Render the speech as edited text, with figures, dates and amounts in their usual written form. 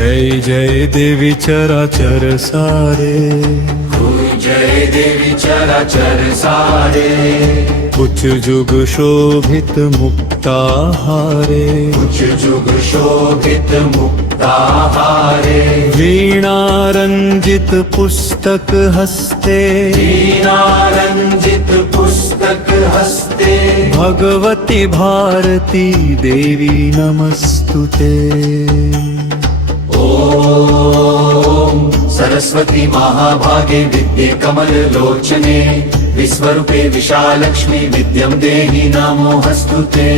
जय जय देवी चराचर सारे, जय देवी चराचर सारे, उच्च जुग शोभित मुक्ताहारे, उच्च जुग शोभित मुक्ताहारे, वीणा रंजित पुस्तक हस्ते, वीणा रंजित पुस्तक हस्ते, भगवती भारती देवी नमस्तुते। ओम सरस्वती महाभागे विद्ये कमललोचने, विश्वरूपे विशालक्ष्मी विद्यं देहि नमोऽस्तुते।